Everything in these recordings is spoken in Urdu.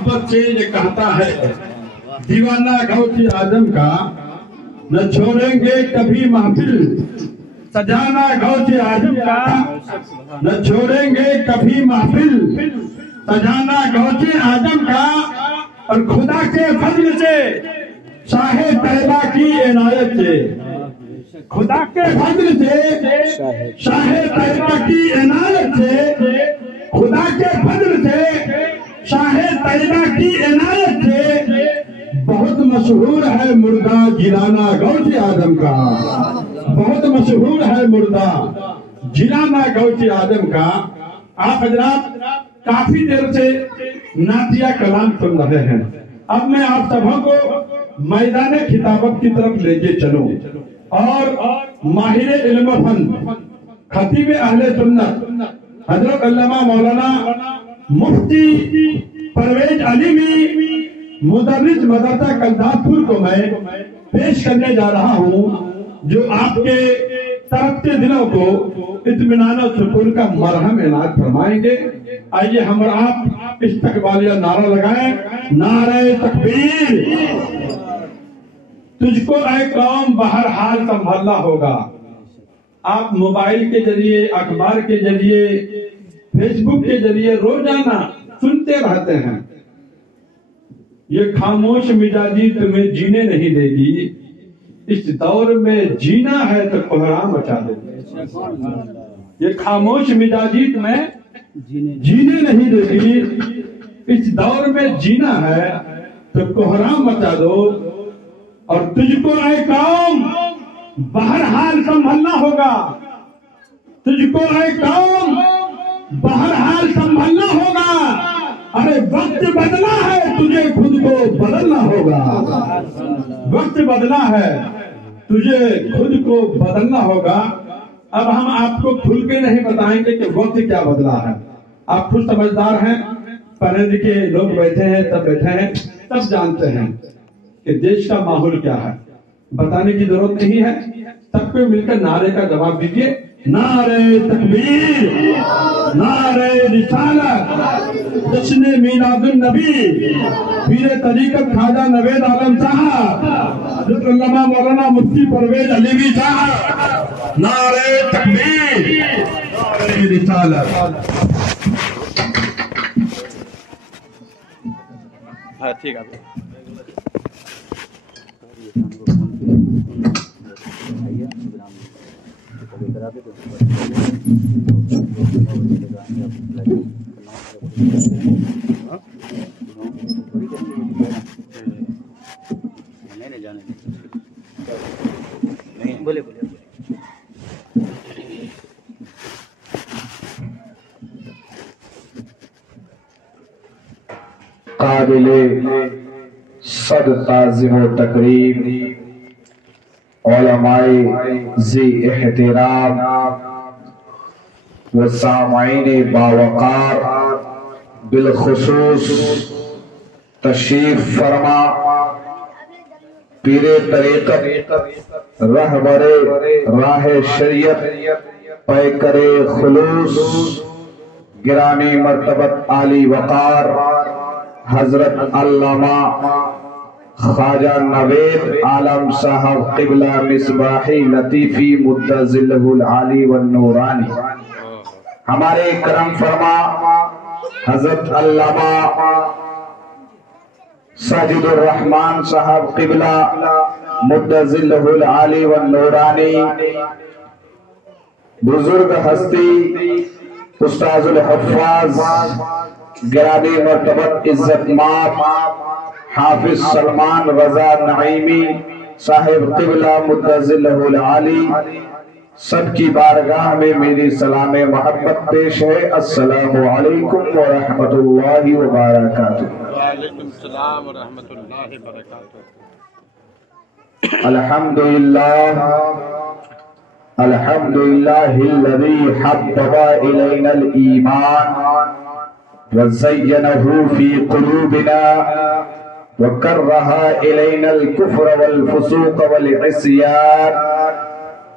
محبت سے یہ کہتا ہے دیوانہ غوث اعظم کا نہ چھوڑیں گے کبھی محفل سجانا غوث اعظم کا نہ چھوڑیں گے کبھی محفل سجانا غوث اعظم کا اور خدا کے فضل سے شاہ طیبہ کی عنایت سے خدا کے فضل سے شاہ طیبہ کی عنایت سے خدا کے فضل سے شاہ طیبہ کی عنایت سے بہت مشہور ہے مردہ جیلانا غوث اعظم کا بہت مشہور ہے مردہ جیلانا غوث اعظم کا آپ حضرات کافی دیر سے نعتیہ کلام سن رہے ہیں اب میں آپ سبھوں کو میدان خطابت کی طرف لے کے چلوں اور ماہر علم و فن خطیب اہل سنت حضرت علامہ مولانا مفتی پرویز علیمی مدرس مدرسہ کلداد پور کو میں پیش کرنے جا رہا ہوں جو آپ کے ترقتے دلوں کو اطمینان و سکون کا مرہم عنایت فرمائیں گے آئیے ہم اور آپ استقبالیہ نعرہ لگائیں نعرہ تکبیر تجھ کو اے قوم بہرحال سنبھالنا ہوگا آپ موبائل کے ذریعے اخبار کے ذریعے فیس بک کے ذریعے روزانہ سنتے رہتے ہیں یہ خاموش مزاجی تمہیں جینے نہیں دے گی اس دور میں جینا ہے تو کوہرام مچا دے گی یہ خاموش مزاجی تمہیں جینے نہیں دے گی اس دور میں جینا ہے تو کوہرام مچا دو اور تجھ کو اے قوم بہرحال سنبھلنا ہوگا تجھ کو اے قوم بہرحال سنبھلنا ہوگا ارے وقت بدلا ہے تجھے خود کو بدلنا ہوگا وقت بدلا ہے تجھے خود کو بدلنا ہوگا اب ہم آپ کو کھل کے نہیں بتائیں گے کہ وقت کیا بدلا ہے آپ خود سمجھدار ہیں پڑھے لکھے لوگ بیٹھے ہیں سب بیٹھے ہیں سب جانتے ہیں کہ دیش کا ماحول کیا ہے بتانے کی ضرورت نہیں ہے سب کو مل کر نعرے کا جواب دیجیے نعرہ تکبیر نعرہ رسالت جشن میلاد النبی پیر طریقت خواجہ نوید عالم صاحب حضرت علامہ مولانا مفتی پرویز علیمی صاحب نعرہ تکبیر نعرہ رسالت ٹھیک ہے بولے قابل صد تعظیم و تکریم علماء ذی احترام و سامعین باوقار بالخصوص تشریف فرما پیر طریقت رہبر راہ شریعت پیکر خلوص گرامی مرتبت عالی وقار حضرت علامہ خواجہ نوید عالم صاحب قبلہ مصباحی لطیفی مدظلہ العالی والنورانی ہمارے کرم فرما حضرت علامہ ساجد الرحمن صاحب قبلہ مدظلہ العالی والنورانی بزرگ ہستی استاذ الحفاظ گرامی مرتبت عزت ماب حافظ سلمان رضا نعیمی صاحب قبلہ مدظلہ العالی سب کی بارگاہ میں میری سلام محبت پیش ہے السلام علیکم ورحمۃ اللہ وبرکاتہ وعلیکم السلام ورحمۃ اللہ وبرکاتہ الحمدللہ الذی حبب الینا الایمان وزینہ فی قلوبنا وکرہ الینا الکفر والفسوق والعصیان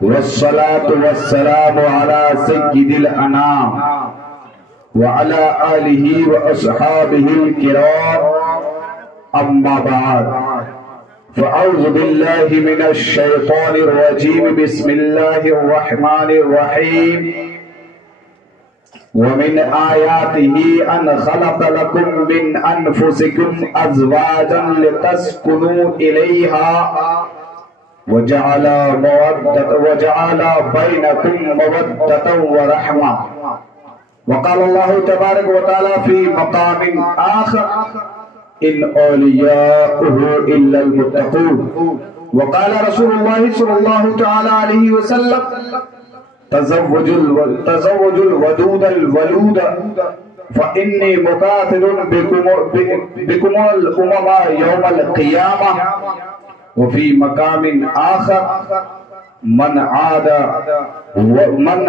والصلاة والسلام على سید الانام وعلى آلہ واصحابہ الکرام أما بعد فأعوذ بالله من الشيطان الرجيم بسم الله الرحمن الرحيم ومن آياته أن خلق لكم من أنفسكم أزواجا لتسكنوا إليها وجعل بينكم مودة ورحمة وقال الله تبارك وتعالى في مقام آخر إن أولياؤه إلا المتقون وقال رسول الله صلى الله تعالى عليه وسلم تزوج الودود الولود فإني مقاتل بكم الأمم يوم القيامة وفي مقام آخر من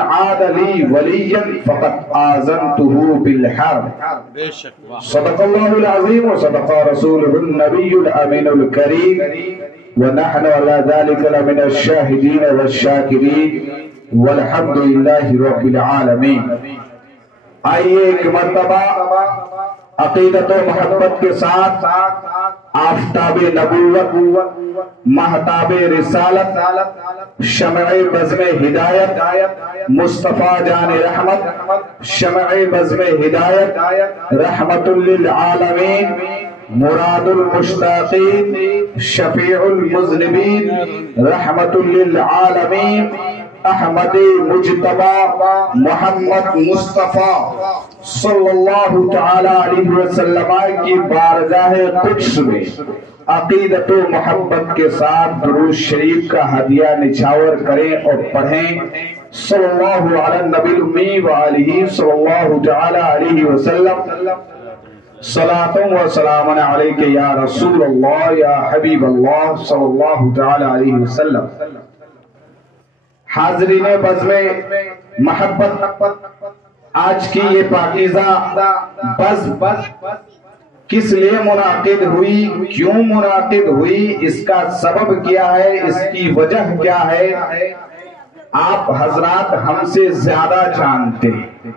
عاد لي وليا فقد آذنته بالحرب صدق الله العظيم وصدق رسوله النبي الأمين الكريم ونحن على ذلك لمن الشاهدين والشاكرين والحمد لله رب العالمين. آئیے ایک مرتبہ عقیدت و محبت کے ساتھ آفتاب نبوت، مہتاب رسالت، شمع بزم ہدایت، مصطفیٰ جان رحمت، شمع بزم ہدایت، رحمت للعالمین، مراد المشتاقین، شفیع المذنبین، رحمت للعالمین، احمد مجتبی محمد مصطفیٰ صلی اللہ تعالی علیہ وسلم کی بارگاہ قدس میں عقیدت و محبت کے ساتھ درود شریف کا ہدیہ نچھاور کریں اور پڑھیں صلی اللہ علی النبی الامی وآلہ صلی اللہ تعالی علیہ وسلم صلاۃ و سلام علیک یا رسول اللہ یا حبیب اللہ صلی اللہ تعالی علیہ وسلم. حاضرین بزم محبت، آج کی یہ پاکیزہ بز کس لیے منعقد ہوئی، کیوں منعقد ہوئی، اس کا سبب کیا ہے، اس کی وجہ کیا ہے، آپ حضرات ہم سے زیادہ جانتے ہیں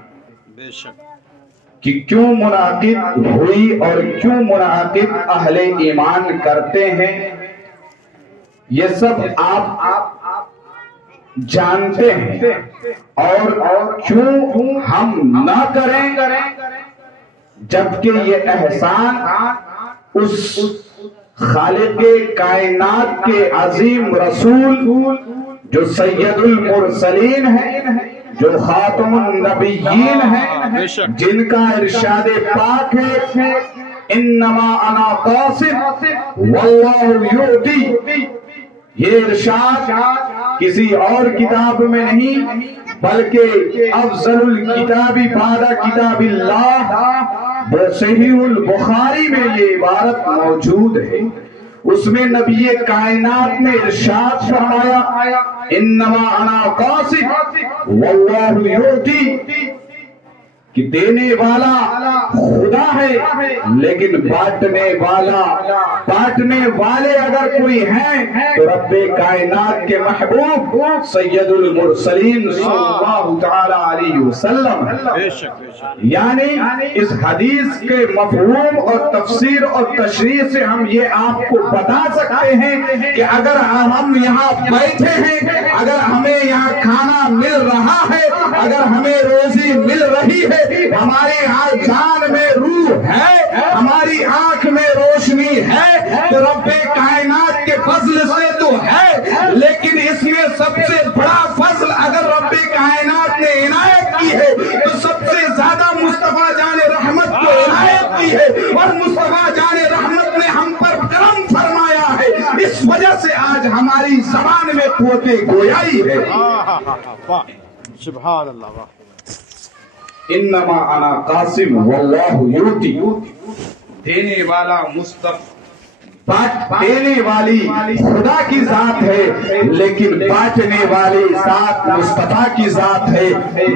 کہ کیوں منعقد ہوئی اور کیوں منعقد اہل ایمان کرتے ہیں. یہ سب آپ جانتے ہیں اور کیوں ہم نہ کریں جبکہ یہ احسان اس خالق کائنات کے عظیم رسول جو سید المرسلین ہیں، جو خاتم النبیین ہیں، جن کا ارشاد پاک ہے انما انا قاسم واللہ یؤتی. یہ ارشاد کسی اور کتاب میں نہیں بلکہ افضل الکتاب بعد کتاب اللہ صحیح البخاری میں یہ عبارت موجود ہے. اس میں نبی کائنات نے ارشاد فرمایا انما انا قاسم واللہ یؤتی، کہ دینے والا خدا ہے لیکن بانٹنے والے اگر کوئی ہیں تو رب کائنات کے محبوب سید المرسلین صلی اللہ تعالی علیہ وسلم. یعنی اس حدیث کے مفہوم اور تفسیر اور تشریح سے ہم یہ آپ کو بتا سکتے ہیں کہ اگر ہم یہاں بیٹھے ہیں، اگر ہمیں یہاں کھانا مل رہا ہے، اگر ہمیں روزی مل رہی ہے، ہماری جان میں روح ہے، ہماری آنکھ میں روشنی ہے تو رب کائنات کے فضل سے تو ہے. لیکن اس میں سب سے بڑا فضل اگر رب کائنات نے عنایت کی ہے تو سب سے زیادہ مصطفیٰ جان رحمت کو عنایت کی ہے، اور مصطفیٰ جان رحمت نے ہم پر کرم فرمایا ہے. اس وجہ سے آج ہماری زبان میں قوت گویائی ہے. سبحان اللہ. انما انا قاسم واللہ یؤتی، دینے والا مصطفیٰ دینے والی خدا کی ذات ہے، لیکن بانٹنے والی ذات مصطفیٰ کی ذات ہے۔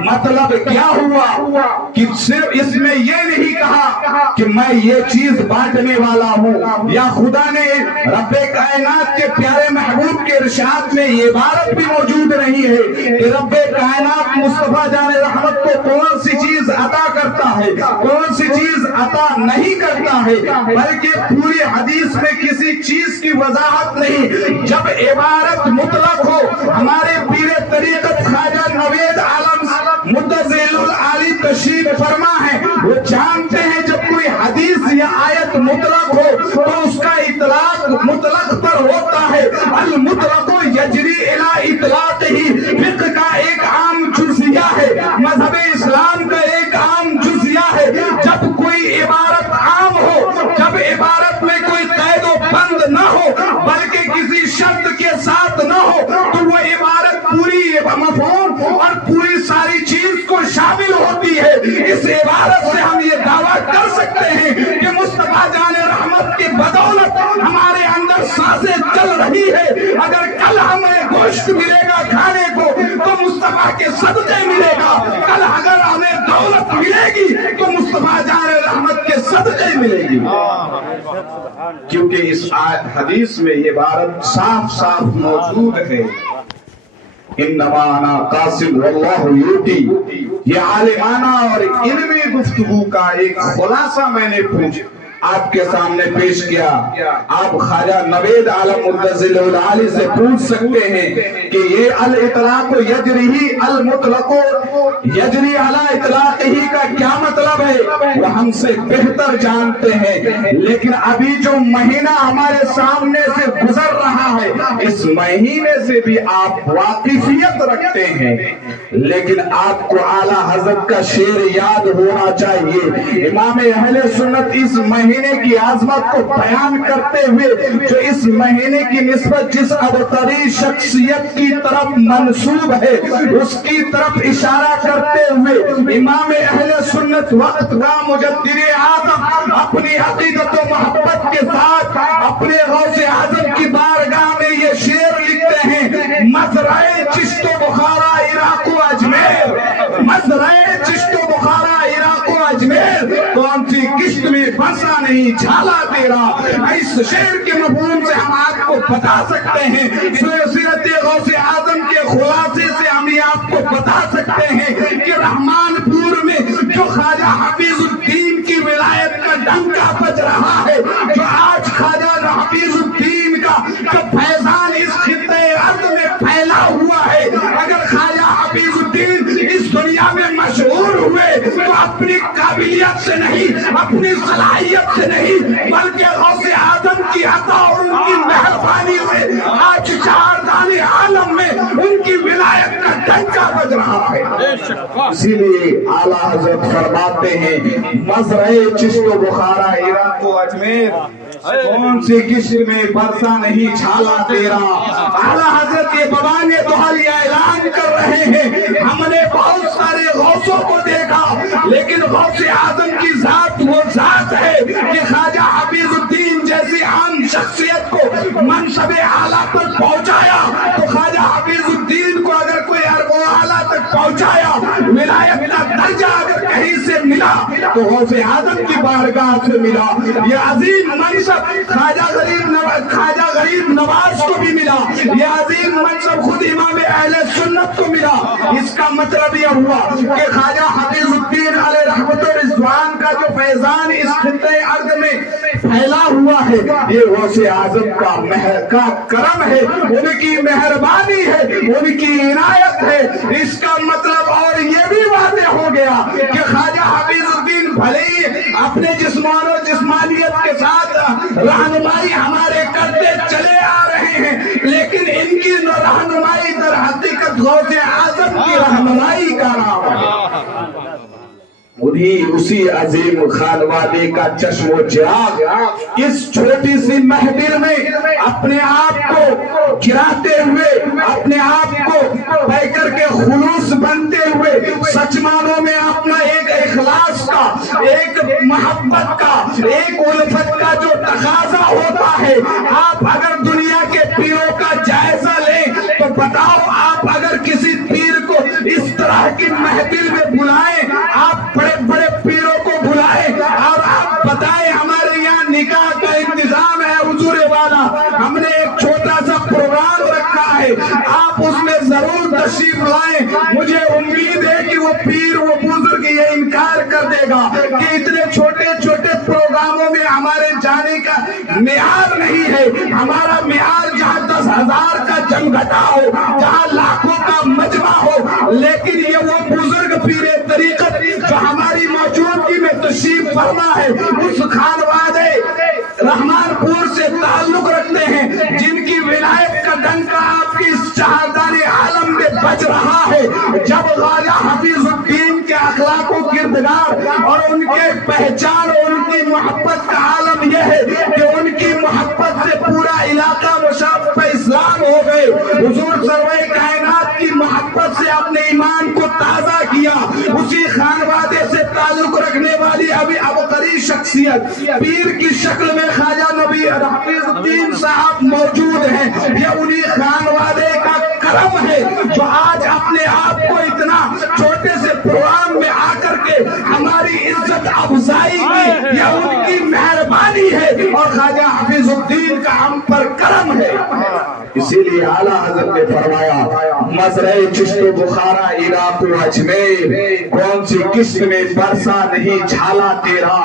مطلب کیا ہوا کہ صرف اس میں یہ نہیں کہا کہ میں یہ چیز بانٹنے والا ہوں، یا خدا نے رب کائنات کے پیارے محبوب کے ارشاد میں یہ عبارت بھی موجود نہیں ہے کہ رب کائنات مصطفیٰ جان رحمت کو کون سی چیز عطا کرتا ہے، کون سی چیز عطا نہیں کرتا ہے، بلکہ پوری حدیث میں کسی چیز کی وضاحت نہیں۔ جب عبارت مطلق ہو، ہمارے پیر طریقت خواجہ نوید عالم متزل العالی تشریف فرما ہے، وہ جانتے ہیں جب کوئی حدیث یا آیت مطلق ہو تو اس کا اطلاق مطلق پر ہوتا ہے۔ المطلق یجری الی اطلاق ہی، فقہ کا ایک عام جزیہ ہے، مذہب اسلام کا ایک عام جزیہ ہے۔ جب کوئی عبارت عام ہو، جب عبارت میں کوئی قید و بند نہ ہو بلکہ کسی شرط کے ساتھ نہ ہو، تو وہ عبارت پوری مفہوم اور پوری ساری چیز کو شامل ہوتی ہے۔ اس عبارت سے ہم یہ دعویٰ کر سکتے ہیں کہ مصطفیٰ جان رحمت کی بدولت ہمارے اندر سانسیں چل رہی ہے۔ اگر کل ہمیں گوشت ملے گا کھانے کو تو مصطفیٰ کے صدقے ملے گا، کل اگر ہمیں دولت ملے گی تو مصطفیٰ جان رحمت کے صدقے ملے گی، کیونکہ اس حدیث میں یہ بات صاف صاف موجود ہے۔ انما انا قاسم واللہ یوتی، یہ عالمانہ اور علمی گفتگو کا ایک خلاصہ میں نے آپ کے سامنے پیش کیا۔ آپ خواجہ نوید عالم متزل العالی سے پوچھ سکتے ہیں کہ یہ الاطلاق یجری المطلق یجری علی اطلاق ہی کا کیا مطلب ہے، وہ ہم سے بہتر جانتے ہیں۔ لیکن ابھی جو مہینہ ہمارے سامنے سے گزر رہا ہے، اس مہینے سے بھی آپ واقفیت رکھتے ہیں، لیکن آپ کو اعلیٰ حضرت کا شعر یاد ہونا چاہیے۔ امام اہل سنت اس مہینے کی عظمت کو بیان کرتے ہوئے جو اس مہینے کی نسبت جس ابتری شخصیت کی طرف منسوب ہے اس کی طرف اشارہ کرتے ہوئے امام اہل سنت وقت کا مجدد اعظم اپنی عقیدت و محبت کے ساتھ اپنے غوث اعظم کی بارگاہ میں یہ شعر لکھتے ہیں: مزرعے چشت و بخارا عراق و اجمیر، مزرعے چشت و بخارا عراق و اجمیر، کون سی کشت میں بسا نہیں جھالا تیرا۔ اس شعر کے مفہوم سے ہم آپ کو بتا سکتے ہیں، سیرت غوث اعظم کے خلاصے سے ہم یہ آپ کو بتا سکتے ہیں کہ رحمان پور میں جو خواجہ حفیظ الدین کی ولایت کا ڈنکا بج رہا ہے، جو آج خواجہ حفیظ الدین کا جو فیضان اس خطے ارض میں پھیلا ہوا ہے، اگر خواجہ حفیظ الدین اس دنیا میں مشہور ہوئے تو اپنی قابلیت سے نہیں، اپنی صلاحیت سے نہیں، بلکہ غوث اعظم کی عطا اور ان کی مہربانی سے آج چہاردان عالم میں ان کی ولایت کا ڈنکا بج رہا ہے۔ اسی لیے اعلیٰ حضرت فرماتے ہیں: مزرعے چشت و بخارا عراق و اجمیر، کون سی کشت میں برسا نہیں چھالا تیرا۔ اعلیٰ حضرت یہ بوان دہل یہ اعلان کر رہے ہیں، ہم نے بہت سارے غوثوں کو دیکھا لیکن غوث اعظم کی ذات وہ ذات ہے کہ خواجہ حفیظ الدین جیسی عام شخصیت کو منصب اعلیٰ تک پہنچایا، تو خواجہ حفیظ الدین کو اگر کوئی ارب و اعلیٰ تک پہنچایا، ولایت کا درجہ اگر کہیں سے ملا تو غوث اعظم کی بارگاہ سے ملا۔ یہ عظیم منصب خواجہ غریب نواز کو بھی ملا، یہ عظیم منصب خود امام اہل سنت کو ملا۔ اس کا مطلب یہ ہوا کہ خواجہ حفیظ الدین علیہ رحمت و رضوان کا جو فیضان اس خطے ارض میں پھیلا ہوا ہے، یہ غوث اعظم کا کرم ہے، ان کی مہربانی ہے، ان کی عنایت ہے۔ اس کا مطلب اور یہ بھی واضح ہو گیا کہ خواجہ حفیظ الدین بھلے ہی اپنے جسمان و جسمانیت کے ساتھ رہنمائی ہمارے کرتے چلے آ رہے ہیں، لیکن ان کی رہنمائی در حقیقت غوث اعظم کی رہنمائی کا نام ہے۔ اسی عظیم خانوادے کا چشم و چراغ اس چھوٹی سی محفل میں اپنے آپ کو گراتے ہوئے، اپنے آپ کو پیکر کے خلوص بنتے ہوئے، سچ معنوں میں اپنا ایک اخلاص کا، ایک محبت کا، ایک الفت کا جو تقاضا ہوتا ہے بتاؤ آپ اگر کسی پیر کو اس طرح کی محفل میں بلائیں، آپ بڑے بڑے پیروں کو بلائیں اور آپ بتائیں ہمارے یہاں نکاح کا انتظام ہے حضور والا، ہم نے ایک چھوٹا سا پروگرام رکھا ہے، آپ اس میں ضرور تشریف لائیں، مجھے امید ہے کہ وہ پیر وہ بزرگ یہ انکار کر دے گا کہ اتنے چھوٹے چھوٹے پروگراموں میں ہمارے جانے کا معیار نہیں ہے۔ ہمارا معیار جہاں 10,000 کا جمگھٹا ہو، جہاں لاکھوں کا مجمع ہو، لیکن یہ وہ بزرگ پیر طریقت جو ہماری موجودگی میں تشریف فرما ہے، اس خانوادے رحمان پور سے تعلق رکھتے ہیں، جن کی ولایت کا ڈنکا آپ کی اس شہادان عالم میں بج رہا ہے۔ جب خواجہ حفیظ الدین کے اخلاق و کردگار اور ان کے پہچان اور ان کی محبت کا عالم یہ ہے کہ ان کی محبت سے پورا علاقہ مشرف اسلام ہو گئے، حضور سرور کائنات کی محبت سے اپنے ایمان کو تازہ کیا، اسی خانوادے سے تعلق رکھنے والی ابھی عبقری شخصیت پیر کی شکل میں خواجہ نبی حفیظ الدین صاحب موجود ہیں۔ یہ انہی خانوادے کا کرم ہے جو آج اپنے آپ کو اتنا چھوٹے سے پروگرام میں آ کر کے ہماری عزت افزائی کی، یہ ان کی مہربانی ہے اور خواجہ حفیظ الدین کا ہم پر کرم ہے۔ اسی لیے اعلیٰ حضرت نے فرمایا مزرعہ چشت و بخارا عراق و اجمیر، کون سی قسط میں برسا نہیں جھالا تیرا،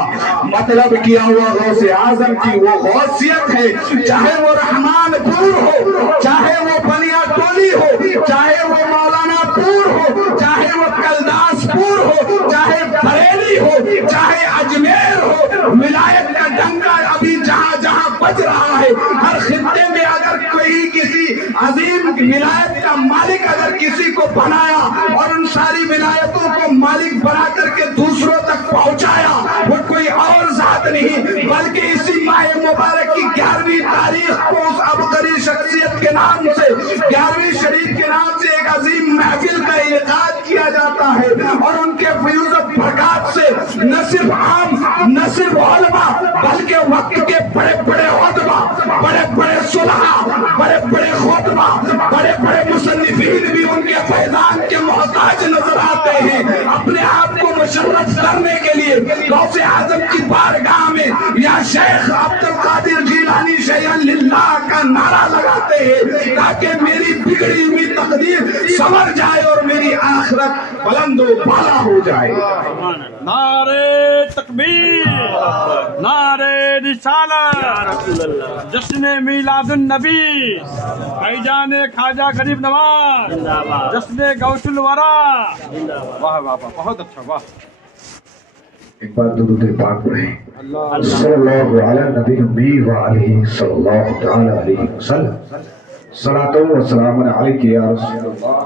مطلب کیا ہوا غوث اعظم کی وہ غوثیت ہے، چاہے وہ رحمان پور ہو، چاہے وہ بنیا ٹولی ہو، چاہے وہ مولانا پور ہو، چاہے وہ کلداس پور ہو، چاہے بریلی ہو، چاہے اجمیر ہو، ولایت کا ڈنکا ابھی جہاں جہاں بج رہا ہے، ہر خطے میں اگر کوئی کسی عظیم ولایت کا مالک اگر کسی کو بنایا اور ان ساری ولایتوں کو مالک بنا کر کے دوسروں تک پہنچایا، وہ کوئی اور ذات نہیں بلکہ اسی ماہ مبارک کی 11ویں تاریخ کو اس عبقری شخصیت کے نام سے 11ویں شریف کے نام سے ایک عظیم محفل کا انعقاد کیا جاتا ہے، اور ان کے فیوز و برکات سے نہ صرف عام نہ صرف علماء بلکہ وقت کے بڑے بڑے علماء، بڑے بڑے صلحاء، بڑے بڑے خطبہ، بڑے بڑے مصنفین بھی ان کے فیضان کے محتاج نظر آتے ہیں۔ اپنے آپ کو مشرف کرنے کے لیے غوث اعظم کی بارگاہ میں یا شیخ عبد القادر جیلانی شیئن للہ کا نعرہ لگاتے ہیں تاکہ میری بگڑی ہوئی تقدیر سنور جائے اور میری آخرت بلند و بالا ہو جائے۔ نعرے تکبیر، نعرے رسالت، جشن میلاد النبی، بھائی جان خواجہ غریب نواز، جشن غوث الورا۔ واہ واہ واہ، بہت اچھا، واہ۔ ایک بار درود پاک پڑھیں، صلی اللہ علی نبی امی وآلہ صلی اللہ تعالی علیہ وسلم، صلاۃ و سلام علیک یا رسول اللہ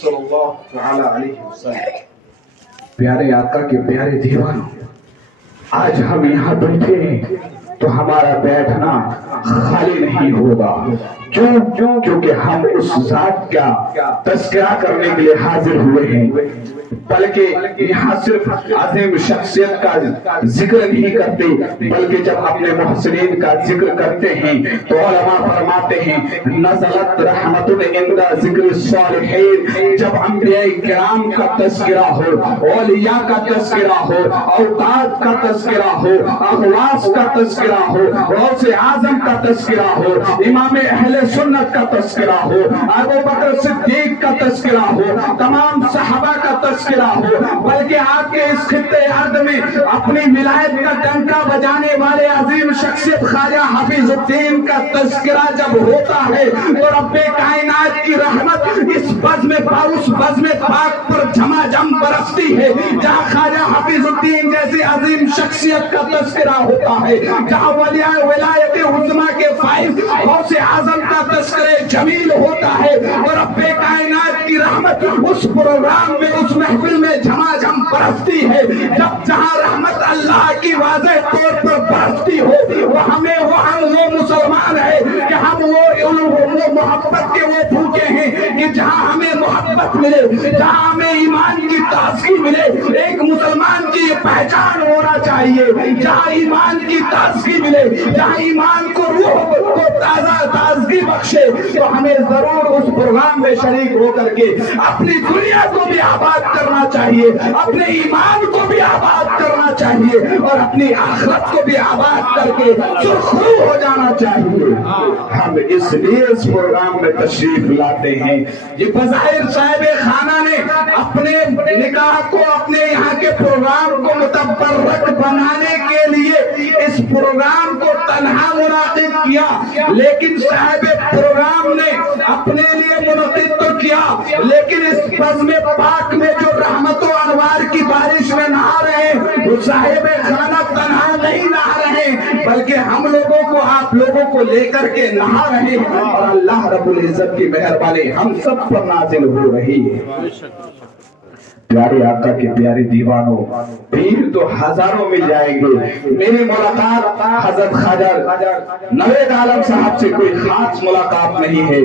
صلی اللہ تعالی علیہ وسلم۔ پیارے آقا کے پیارے دیوانوں، آج ہم یہاں بیٹھے ہیں تو ہمارا بیٹھنا خالی نہیں ہوگا، کیونکہ ہم اس ذات کا تذکرہ کرنے کے لیے حاضر ہوئے ہیں، بلکہ یہاں صرف عظیم شخصیت کا ذکر نہیں کرتے بلکہ جب اپنے محسنین کا ذکر کرتے ہیں تو علماء فرماتے ہیں نزلت رحمت عند ذکر الصالحین، جب انبیاء کرام کا تذکرہ ہو، اولیاء کا تذکرہ ہو، اوتاد کا تذکرہ ہو، اغواث کا تذکرہ ہو، غوث اعظم کا تذکرہ ہو، امام اہل سنت کا تذکرہ ہو، ابو بکر صدیق کا تذکرہ ہو، تمام صحابہ کا تذکرہ ہو، بلکہ آپ کے اس خطے ارض میں اپنی ولایت کا ڈنکا بجانے والے عظیم شخصیت خواجہ حفیظ الدین کا تذکرہ جب ہوتا ہے تو رب کائنات کی رحمت اس بزم پاک پر جھما جم برستی ہے۔ جہاں خواجہ حفیظ الدین جیسی عظیم شخصیت کا تذکرہ ہوتا ہے، جہاں ولایت عظمیٰ کے فائز غوث اعظم کا تذکرہ جمیل ہوتا ہے، اور رب کائنات کی رحمت اس پروگرام میں اس محفل میں جھما جم برستی ہے۔ جب جہاں رحمت اللہ کی واضح طور پر برستی ہو ہم وہ مسلمان ہے کہ ہم وہ محبت کے وہ بھوکے ہیں کہ جہاں ہمیں محبت ملے، جہاں ہمیں ایمان کی تازگی ملے۔ ایک مسلمان کی یہ پہچان ہونا چاہیے، جہاں ایمان کی تازگی ملے، جہاں ایمان کو روح کو تازگی بخشے، تو ہمیں ضرور اس پروگرام میں شریک ہو کر کے اپنی دنیا کو بھی آباد کرنا چاہیے، اپنے ایمان کو بھی آباد کرنا چاہیے، اور اپنی آخرت کو بھی آباد کر کے سرخرو ہو جانا چاہیے۔ ہم اس لیے اس پروگرام میں تشریف لاتے ہیں۔ یہ بظاہر صاحب خانہ نے اپنے نکاح کو، اپنے یہاں کے پروگرام کو متبرک بنانے کے لیے اس پروگرام کو تنہا منعقد کیا، لیکن صاحب پروگرام نے اپنے لیے منعقد تو کیا، لیکن اس بزم پاک میں جو رحمت و انوار کی بارش میں نہا رہے ہیں، وہ صاحب خانہ تنہا نہیں نہا رہے، بلکہ ہم لوگوں کو، آپ لوگوں کو لے کر کے نہا رہے ہیں، اور اللہ رب العزت کی مہربانی ہم سب پر نازل ہو رہی ہے۔ پیارے آقا کے پیارے دیوانوں، پیر تو ہزاروں مل جائیں گے، میری ملاقات حضرت خواجہ نوید عالم صاحب سے کوئی خاص ملاقات نہیں ہے،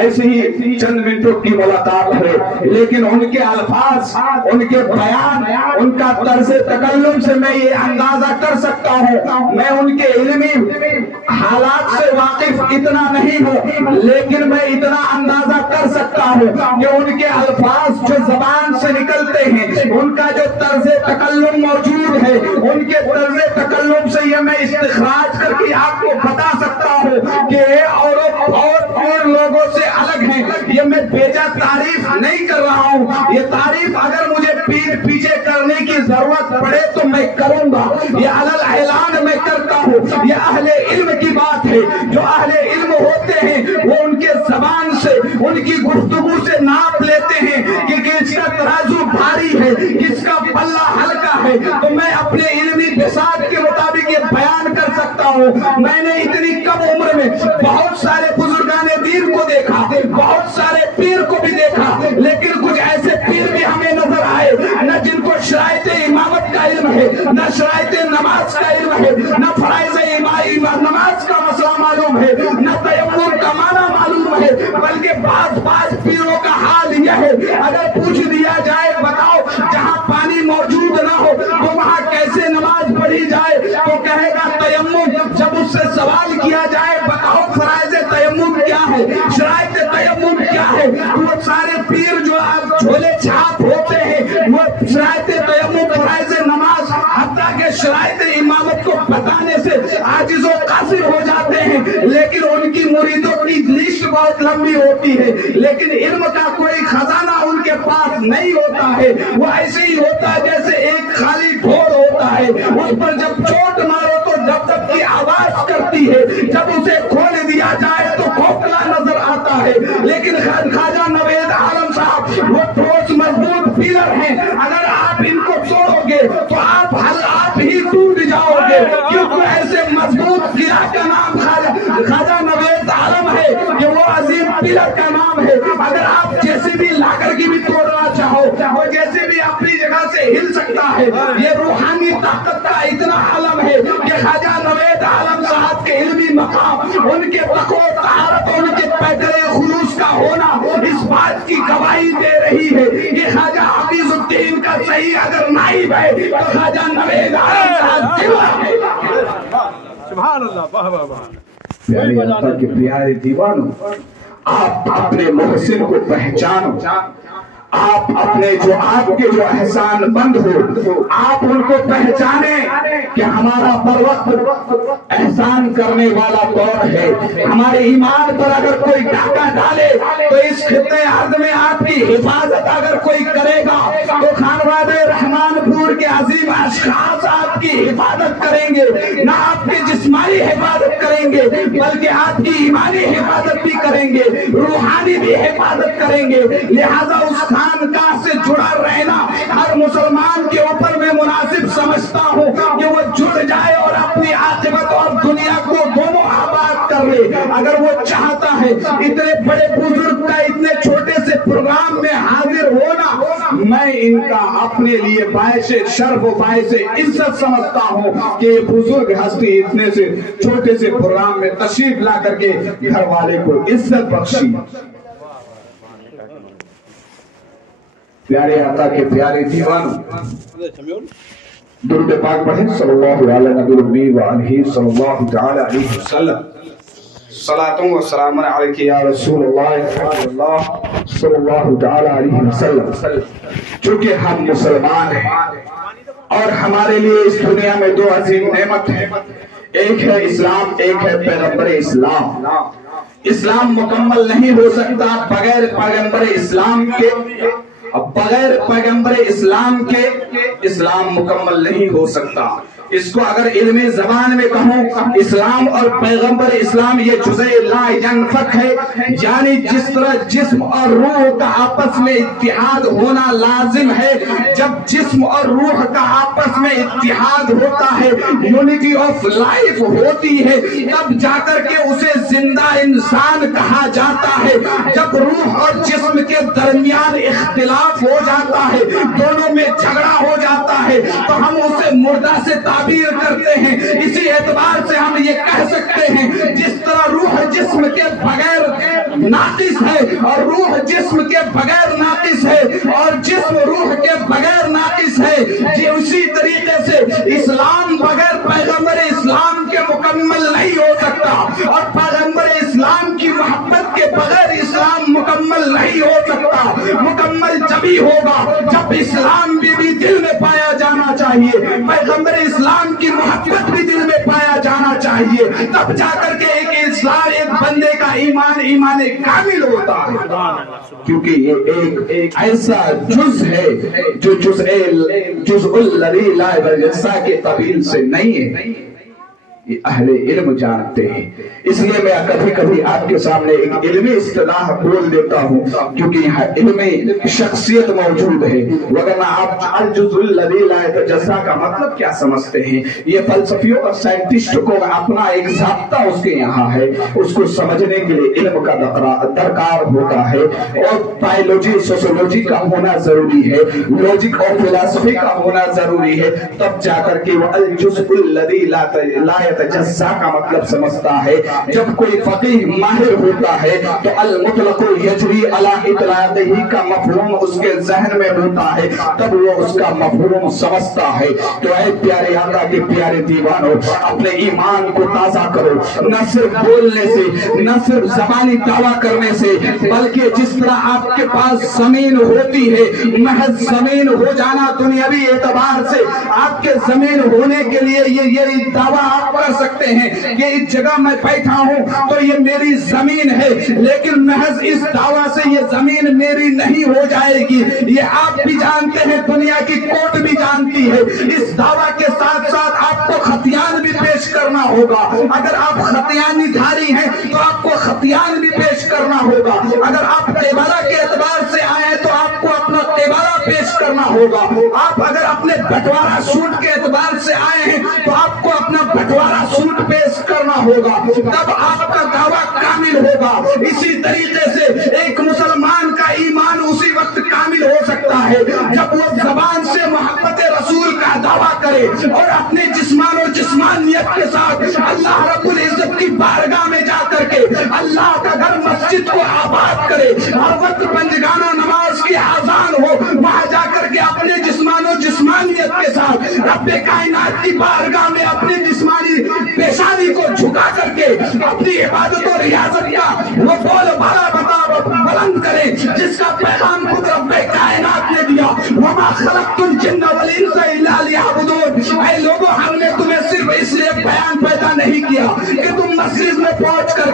ایسے ہی چند منٹوں کی ملاقات ہے، لیکن ان کے الفاظ، ان کے بیان، ان کا طرز تکلم سے میں یہ اندازہ کر سکتا ہوں، میں ان کے علمی حالات سے واقف اتنا نہیں ہوں، لیکن میں اتنا اندازہ کر سکتا ہوں کہ ان کے الفاظ جو زبان سے نکلتے ہیں، ان کا جو طرز تکلم موجود ہے، ان کے طرز تکلم سے یہ میں استخراج کر کے آپ کو بتا سکتا ہوں کہ اور لوگوں سے الگ ہیں۔ یہ میں بیجا تعریف نہیں کر رہا ہوں، یہ تعریف اگر مجھے پیچھے کرنے کی ضرورت پڑے تو میں کروں گا، یہ علل اعلان میں کرتا ہوں۔ یہ اہل علم کی بات ہے، جو اہل علم ہوتے ہیں وہ ان کے زبان سے، ان کی گفتگو سے ناپ لیتے ہیں کہ کس کا ترازو بھاری ہے، کس کا پلہ ہلکا ہے، تو میں اپنے علمی بساط کے مطابق یہ بیان کر سکتا ہوں۔ میں نے اتنی کم عمر میں بہت سارے بزرگان دین کو دیکھا، بہت سارے پیر کو بھی دیکھا، لیکن کچھ ایسے پیر بھی ہمیں نظر آئے نہ جن کو شرائط امامت کا علم ہے، نہ شرائط نماز کا علم ہے، نہ فرائض نماز کا مسئلہ معلوم ہے، نہ تیمم کا معنی معلوم ہے، بلکہ بعض پیروں کا حال یہ ہے، اگر پوچھ دیا جائے بتاؤ جہاں پانی موجود نہ ہو تو وہاں کیسے نماز پڑھی جائے، تو کہے گا تیمم۔ جب اس سے سوال کیا جائے بتاؤ فرائض تیمم کیا ہے، شرائط تیمم کیا ہے، وہ سارے پیر جو آپ جھولے چھاپ ہوتے ہیں وہ شرائط تیمم، فرائض نماز، حتیٰ کہ شرائط امامت کو بتانے سے عاجز و قاصر ہو جاتے ہیں، لیکن ان کی مریدوں کی لسٹ بہت لمبی ہوتی ہے، لیکن علم کا کوئی خزانہ ان کے پاس نہیں ہوتا ہے۔ وہ ایسے ہی ہوتا ہے جیسے ایک خالی ڈھول ہوتا ہے، اس پر جب چوٹ مارو تو دب دب کی آواز کرتی ہے، جب اسے کھول دیا جائے تو کھوکھلا نظر آتا ہے، لیکن خواجہ نوید عالم صاحب وہ ٹھوس مضبوط پیلر ہیں، اگر آپ ان کو توڑو گے تو آپ ہی ٹوٹ جاؤ گے، کیونکہ ایسے مضبوط قلعہ کا نام خواجہ نوید عالم ہے کہ وہ عظیم پیلر کا نام ہے۔ اگر آپ جیسے بھی لا کر کے بھی توڑنا چاہو، وہ جیسے بھی اپنی جگہ سے ہل سکتا ہے۔ یہ روحانی طاقت کا اتنا علم ہے کہ خواجہ نوید عالم صاحب کے علمی مقام، ان کے تقوی و طہارت، ان کے پیکر خلوص کا ہونا اس بات کی گواہی دے رہی ہے کہ خواجہ حفیظ الدین کا صحیح اگر نائب ہے تو خواجہ نوید عالم صاحب ہے۔ سبحان اللہ، واہ واہ واہ۔ پیارے آقا کے پیارے دیوانوں، آپ اپنے محسن کو پہچانو، آپ اپنے جو آپ کے جو احسان مند ہو آپ ان کو پہچانیں کہ ہمارا بر وقت احسان کرنے والا کون ہے۔ ہمارے ایمان پر اگر کوئی ڈاکہ ڈالے تو اس خطے ارض میں آپ کی حفاظت اگر کوئی کرے گا تو خانواد رحمان پور کے عظیم اشخاص آپ کی حفاظت کریں گے، نہ آپ کی جسمانی حفاظت کریں گے بلکہ آپ کی ایمانی حفاظت بھی کریں گے، روحانی بھی حفاظت کریں گے۔ لہذا اس خانقاہ سے جڑا رہنا ہر مسلمان کے اوپر میں مناسب سمجھتا ہوں کہ وہ جڑ جائے اور اپنی عاقبت اور دنیا کو دونوں آباد کر لے۔ اگر وہ چاہتا ہے اتنے بڑے بزرگ کا اتنے چھوٹے سے پروگرام میں حاضر ہونا، میں ان کا اپنے لیے باعث شرف و باعث عزت سمجھتا ہوں کہ یہ بزرگ ہستی اتنے سے چھوٹے سے پروگرام میں تشریف لا کر کے گھر والے کو عزت بخشی۔ پیارے آقا کے پیارے دیوانوں، درود پاک پڑھیں صلی اللہ علیہ نبی المی وآلہ صلی اللہ تعالی علیہ وسلم۔ صلاۃ و سلام علیک یا رسول اللہ صلی اللہ تعالی علیہ وسلم۔ چونکہ ہم مسلمان ہیں اور ہمارے لیے اس دنیا میں دو عظیم نعمت ہیں، ایک ہے اسلام، ایک ہے پیغمبر اسلام۔ اسلام مکمل نہیں ہو سکتا بغیر پیغمبر اسلام کے، بغیر پیغمبر اسلام کے اسلام مکمل نہیں ہو سکتا۔ اس کو اگر علم زبان میں کہوں، اسلام اور پیغمبر اسلام یہ جزء لا ینفک ہے، یعنی جس طرح جسم اور روح کا آپس میں اتحاد ہونا لازم ہے، جب جسم اور روح کا آپس میں اتحاد ہوتا ہے، یونٹی آف لائف ہوتی ہے، تب جا کر کے اسے زندہ انسان کہا جاتا ہے۔ جب روح اور جسم کے درمیان اختلاف ہو جاتا ہے، دونوں میں جھگڑا ہو جاتا ہے، تو ہم اسے مردہ سے تعبیر کرتے ہیں۔ اسی اعتبار سے ہم یہ کہہ سکتے ہیں، جس طرح روح جسم کے بغیر ناقص ہے اور روح جسم کے بغیر ناقص ہے اور جسم روح کے بغیر ناقص ہے، اسی طریقے سے اسلام بغیر پیغمبر اسلام کے مکمل نہیں ہو سکتا، اور پیغمبر اسلام کی محبت کے بغیر اسلام مکمل نہیں ہو سکتا۔ مکمل جبھی ہوگا جب اسلام بھی دل میں پایا جانا چاہیے، پیغمبر اسلام کی محبت بھی دل میں پایا جانا چاہیے، تب جا کر کے ایک بندے کا ایمان کامل ہوتا ہے۔ کیونکہ یہ ایک ایسا جز ہے جو جزء الذی لا یجزا کے قبیل سے نہیں ہے، یہ اہل علم جانتے ہیں۔ اس لیے میں کبھی کبھی آپ کے سامنے ایک علمی اصطلاح بول دیتا ہوں، کیونکہ یہاں علمی شخصیت موجود ہے، وگرنہ آپ الجزء الذی لا یتجزا کا مطلب کیا سمجھتے ہیں؟ یہ فلسفیوں اور سائنٹسٹ کو اپنا ایک ضابطہ اس کے یہاں ہے، اس کو سمجھنے کے لیے علم کا درکار ہوتا ہے، اور بایولوجی سوسیولوجی کا ہونا ضروری ہے، لوجک اور فلسفی کا ہونا ضروری ہے، تب جا کر کے وہ الجزء الذی لا یتجزا کا مطلب سمجھتا ہے۔ جب کوئی فقیہ ماہر ہوتا ہے تو المطلق یجری علی اطلاقہ کا مفہوم اس کے ذہن میں ہوتا ہے، تب وہ اس کا مفہوم سمجھتا ہے۔ تو اے پیارے آقا کے پیارے دیوانوں، اپنے ایمان کو تازہ کرو، نہ صرف بولنے سے، نہ صرف زبانی دعویٰ کرنے سے، بلکہ جس طرح آپ کے پاس زمین ہوتی ہے، محض زمین ہو جانا دنیاوی اعتبار سے آپ کے زمین ہونے کے لیے یہ دعویٰ آپ کر سکتے ہیں کہ اس جگہ میں بیٹھا ہوں تو یہ میری زمین ہے، لیکن محض اس دعویٰ سے یہ زمین میری نہیں ہو جائے گی۔ یہ آپ بھی جانتے ہیں، دنیا کی کورٹ بھی جانتی ہے۔ اس دعویٰ کے ساتھ ساتھ آپ کو خطیان بھی پیش کرنا ہوگا۔ اگر آپ خطیانی دھاری ہیں تو آپ کو خطیان بھی پیش کرنا ہوگا۔ اگر آپ قبالہ کے اعتبار سے آئے تو آپ کو اپنا قبالہ پیش کرنا ہوگا۔ آپ اگر اپنے بٹوارہ سوٹ کے اعتبار سے آئے ہیں تو آپ کو اپنا بٹوارہ سوٹ پیش کرنا ہوگا، تب آپ کا دعویٰ کامل ہوگا۔ اسی طریقے سے ایک مسلمان کا ایمان اسی وقت کامل ہو سکتا ہے جب وہ زبان سے محبت رسول کا دعویٰ کرے اور اپنے جسمان اور جسمانیت کے ساتھ اللہ رب العزت کی بارگاہ میں جا کر کے اللہ کا گھر مسجد کو آباد کرے، ہر وقت پنجگانہ نماز کی اذان ہو، وہاں جا کر کے اپنے جسمان و جسمانیت کے ساتھ رب کائنات کی بارگاہ میں اپنے جسمانی پیشانی کو جھکا کر کے اپنی عبادت و ریاضت کا وہ بول بالا بلند کرے جس کا پیغام خود رب کائنات نے دیا، وما خلقت الجن والانس الا لیعبدون۔ اے لوگوں، ہم نے تمہیں صرف اس لیے بیان پیدا نہیں کیا کہ تم مجلس میں پہنچ کر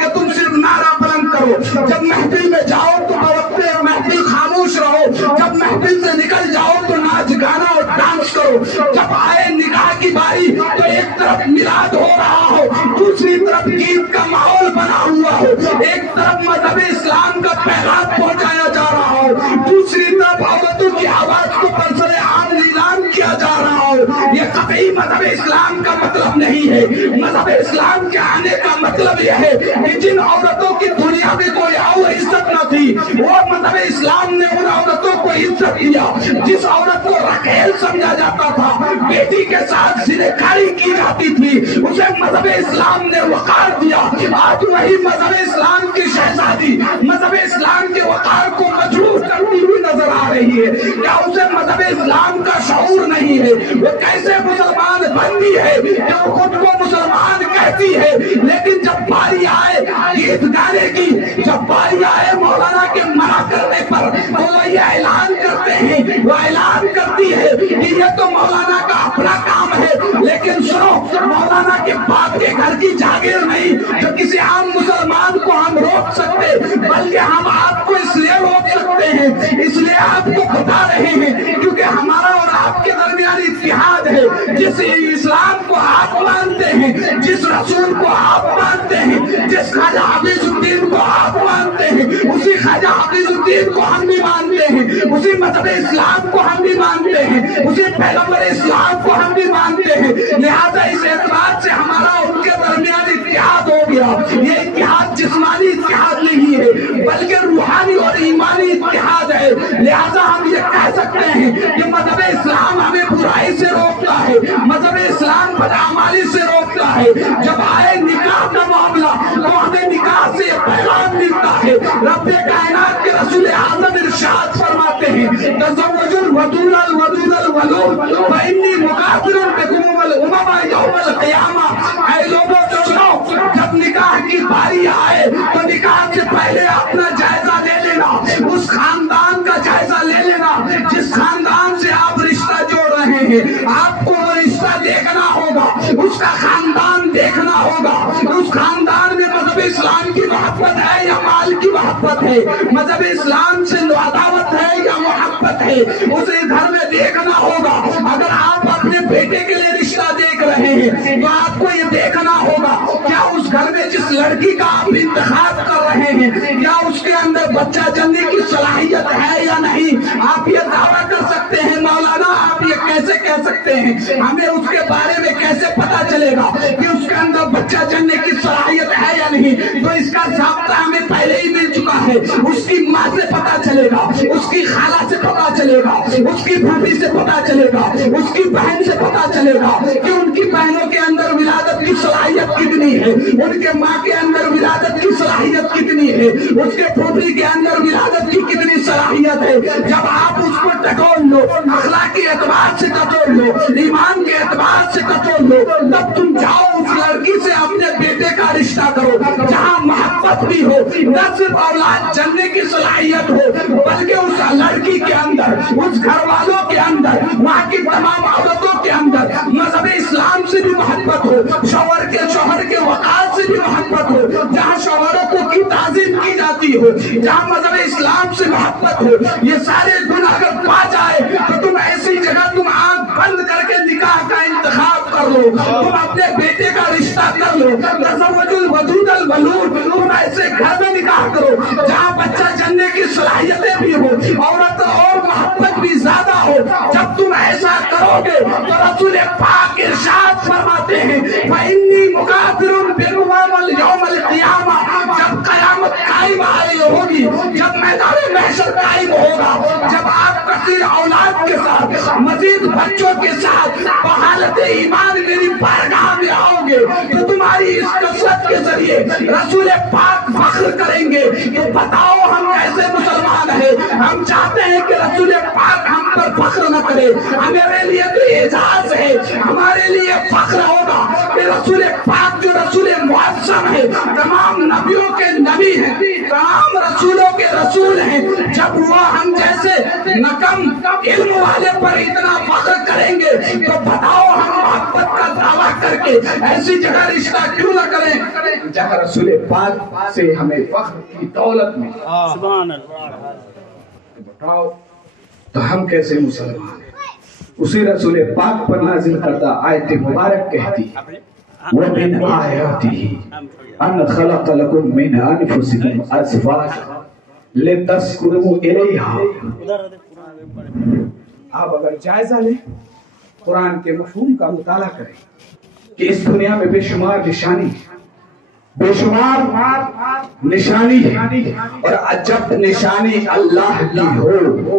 کے تم صرف نعرہ بلند کرو، جب محفل میں جاؤ تو وقت محفل خاموش رہو، جب محفل سے نکل جاؤ تو ناچ گانا اور ڈانس کرو، جب آئے نکاح کی باری تو ایک طرف میلاد ہو رہا ہو، دوسری طرف عید کا ماحول بنا ہوا ہو، ایک طرف مذہب اسلام کا پیغام پہنچایا جا رہا ہو، دوسری طرف عورتوں کی آواز کو برسر عام اعلان کیا جا رہا ہو۔ یہ قطعی مذہب اسلام کا مطلب نہیں ہے۔ مذہب اسلام کے آنے کا مطلب یہ ہے کہ جن عورتوں کی دنیا میں کوئی اور عزت نہ تھی، وہ مذہب اسلام نے ان عورتوں کو عزت دیا، جس عورت کو رکھیل سمجھا جاتا تھا، بیٹی کے ساتھ سینکاری کی جاتی تھی، اسے مذہب اسلام نے وقار دیا۔ آج وہی مذہب اسلام کی شہزادی مذہب اسلام کے وقار کو مجروح کرتی ہوئی نظر آ رہی ہے۔ کیا اسے مذہب اسلام کا شعور نہیں ہے؟ وہ کیسے مسلمان بنتی ہے کہ وہ خود کو مسلمان کہتی ہے، لیکن جب باری آئے گیت گانے کی، جب باری آئے مولانا کے منع کرنے پر، تو وہ یہ اعلان کرتے ہیں، وہ اعلان کرتی ہے کہ یہ تو مولانا کا اپنا کام ہے، لیکن سنو، مولانا کے باپ کے گھر کی جاگیر نہیں جو کسی عام مسلمان کو ہم روک سکتے، بلکہ ہم آپ کو اس لیے روک سکتے ہیں، اس لیے آپ کو بتا رہے ہیں کیونکہ ہمارا اور آپ کے درمیان اتحاد ہے۔ جس اسلام کو آپ مانتے ہیں، جس رسول کو آپ مانتے ہیں، جس خواجہ حافظ الدین کو آپ مانتے ہیں، اسی خواجہ حافظ الدین کو ہم بھی مانتے ہیں، اسی مذہب اسلام کو ہم بھی مانتے ہیں، اسی پیغمبر اسلام کو ہم بھی مانتے ہیں۔ لہذا اس اعتبار سے ہمارا ان کے درمیان اتحاد ہو گیا۔ یہ اتحاد جسمانی اتحاد نہیں ہے بلکہ روحانی اور ایمانی اتحاد ہے۔ لہذا ہم یہ کہہ سکتے ہیں کہ مذہب اسلام ہمیں برائی سے روکتا ہے، مذہب اسلام بدعمالی سے روکتا ہے۔ جب آئے نکاح کا معاملہ تو ہمیں نکاح سے پیغام ملتا ہے۔ رب کائنات کے رسول اعظم ارشاد فرماتے ہیں، تزوجوا الودود الودود الولود فإنی مکافر بکم الامم یوم القیامہ۔ اے لوگوں سنو، جب نکاح کی باری آئے تو نکاح سے پہلے اپنا جائزہ لے لینا، اس خاندان کا جائزہ لے لینا جس خاندان سے آپ رشتہ جوڑ رہے ہیں۔ آپ کو وہ رشتہ دیکھنا ہوگا، اس کا خاندان دیکھنا ہوگا، اس خاندان میں مذہب اسلام کی محبت ہے یا مال کی محبت ہے، مذہب اسلام سے عداوت ہے یا محبت ہے، اسے گھر میں دیکھنا ہوگا۔ اگر آپ اپنے بیٹے کے لیے رشتہ دیکھ رہے ہیں تو آپ کو یہ دیکھنا ہوگا کیا اس گھر میں جس لڑکی کا آپ انتخاب کر رہے ہیں کیا اس کے اندر بچہ جننے کی صلاحیت ہے یا نہیں۔ آپ یہ دعویٰ کر سکتے ہیں مولانا، آپ یہ کیسے کہہ سکتے ہیں؟ ہمیں اس کے بارے میں کیسے پتا چلے گا کہ اس کے اندر بچہ جننے کی صلاحیت ہے یا نہیں؟ تو اس کا ضابطہ ہمیں پہلے ہی مل چکا ہے۔ اس کی ماں سے پتا چلے گا، اس کی خالہ سے پتا چلے گا، اس کی بھابھی سے پتا چلے گا، اس کی بہن سے پتا چلے گا کہ ان کی بہنوں کے اندر ولادت کی صلاحیت کتنی ہے، ان کے ماں کے اندر ولادت کی صلاحیت کتنی ہے، اس کے پھوپھی کے اندر ولادت کی کتنی صلاحیت ہے۔ جب آپ اس کو ٹٹول لو، اخلاقی اعتبار سے ٹٹول لو، ایمان کے اعتبار سے ٹٹول لو، تب تم جاؤ اس لڑکی سے اپنے بیٹے کا رشتہ کرو جہاں محبت بھی ہو، نہ صرف اولاد جننے کی صلاحیت ہو بلکہ اس لڑکی کے اندر، اس گھر والوں کے اندر، وہاں کی تمام عورتوں کے اندر مذہب اسلام سے بھی محبت ہو، شوہر کے وقار سے بھی محبت ہو، جہاں شوہروں کو کی تعظیم کی جاتی ہو، جہاں مذہب اسلام سے محبت ہو۔ یہ سارے گن اگر پا جائے تو تم ایسی جگہ تم آنکھ بند کر کے نکاح کا انتخاب کر لو، تم اپنے بیٹے کا رشتہ کر لو، تزوجوا الودود الولود، تم ایسے گھر میں نکاح کرو جہاں بچہ جننے کی صلاحیتیں بھی ہو، عورت اور محبت بھی زیادہ ہو۔ جب تم ایسا کرو گے تو رسول پاک ارشاد فرماتے ہیں فإنی مکافر بکم یوم القیامہ، جب قیامت قائم آئی ہوگی، جب میدان محشر قائم ہوگا، جب آپ کثیر اولاد کے ساتھ، مزید بچوں کے ساتھ بحالت ایمان میری بارگاہ میں آؤ گے تو تمہاری اس کثرت کے ذریعے رسول پاک فخر کریں گے تو بتاؤ ہم کیسے مسلمان ہیں۔ ہم چاہتے ہیں کہ رسول پاک ہم پر فخر نہ کرے، ہمارے لیے تو اعزاز ہے، ہمارے لیے فخر ہوگا کہ رسول پاک جو رسول معظم ہے، تمام نبیوں کے نبی ہیں، تمام رسولوں کے رسول ہیں، جب وہ ہم جیسے نکم علم والے پر اتنا فخر کریں گے تو بتاؤ ہم محبت کا دعویٰ کر کے ایسی جگہ رشتہ کیوں نہ کریں جہاں رسول پاک سے ہمیں فخر کی دولت میں۔ سبحان اللہ۔ بتاؤ تو ہم کیسے مسلمان ہیں؟ اسی رسول پاک پر نازل کردہ آیت مبارک کہتی وَمِنْ آیَاتِهِ أَنْ خَلَقَ لَكُم مِّنْ أَنفُسِكُمْ أَزْوَاجًا لِتَسْكُنُوا إِلَيْهَا۔ آپ اگر جائزہ لیں، قرآن کے مفہوم کا مطالعہ کریں کہ اس دنیا میں بے شمار نشانی، بے شمار نشانی ہے، اور جب نشانی اللہ کی ہو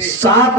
7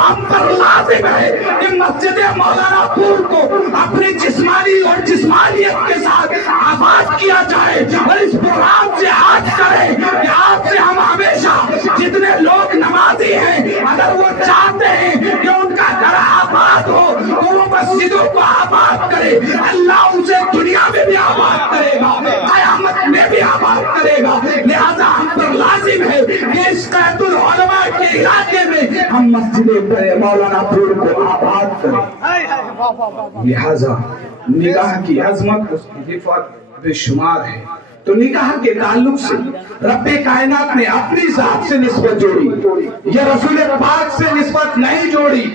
ہم پر لازم ہے کہ مسجد مولانا پور کو اپنی جسمانی اور جسمانیت کے ساتھ آباد کیا جائے، اور اس پروگرام سے آج کریں کہ آج سے ہم ہمیشہ جتنے لوگ نمازی ہیں اگر وہ چاہتے ہیں کہ ان کا گھر آباد ہو تو وہ مسجدوں کو آباد کرے، اللہ اسے دنیا میں بھی آباد کرے گا، قیامت میں بھی آباد کرے گا۔ لہذا ہم پر لازم ہے کہ اس قید العلماء کے علاقے میں ہم مسجد مولانا پور کو آباد کریں۔ لہذا نگاہ کی عظمت، اس کی حفاظت بے شمار ہے۔ تو نکاح کے تعلق سے رب کائنات نے اپنی ذات سے نسبت جوڑی، یا رسول پاک سے نسبت نہیں جوڑی،